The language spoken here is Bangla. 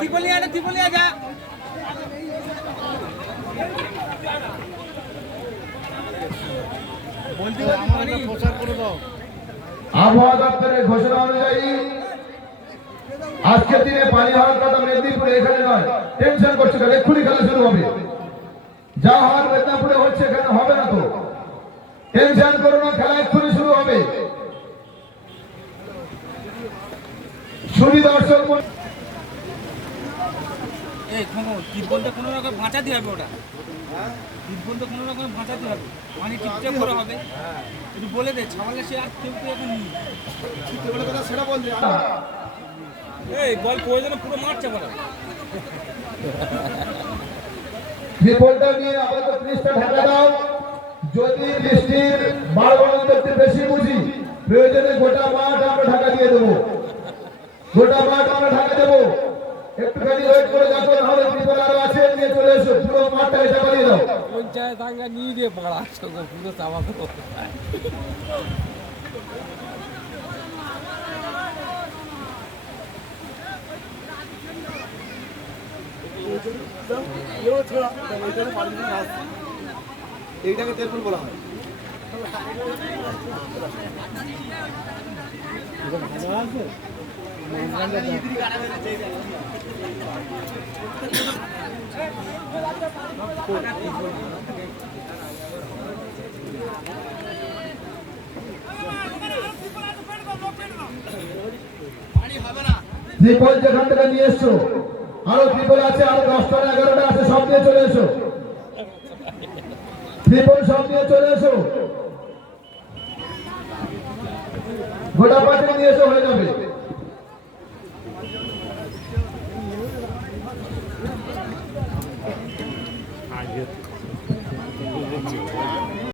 ত্রিপলিয়া ত্রিপলিয়া যা বলতে পারি আবহাওয়া দপ্তরের ঘোষণা অনুযায়ী, আজকের দিনে পানি হওয়ার কথা মেদিনীপুরে এখানে নয়। টেনশন করছে কেন? এক্ষুনি খেলা শুরু হবে। যা হওয়ার মেদিনীপুরে হচ্ছে এখানে হবে না তো। টেনশন করো না, খেলা এক্ষুনি শুরু হবে। সুবি দর্শক এই কোনো ত্রিপলটা কোনো রকম বাঁচাতে হবে ওটা? দাও। যদি বৃষ্টির বেশি বুঝি, প্রয়োজনে গোটা মাঠ আমরা ঢাকা দিয়ে দেবো। গোটা মাঠ আমরা ঢাকা দেবো। একটুখানি ওয়েট করে দেখো আছে, নিয়ে চলে এসো। পুরো মাঠটাকে পঞ্চায়েত আঙ্গা নিয়ে দিয়ে পড়া পুরো চাপা দেবো এইটাকে তেরপল বলা হয়। ত্রিপল যেখান থেকে নিয়ে এসছো? আরও ত্রিপল আছে, আরও দশটা এগারোটা আছে, সব দিয়ে চলে এসো। ত্রিপল সব দিয়ে চলে এসো। গোটা পাঁচে নিয়ে এসো, হয়ে যাবে।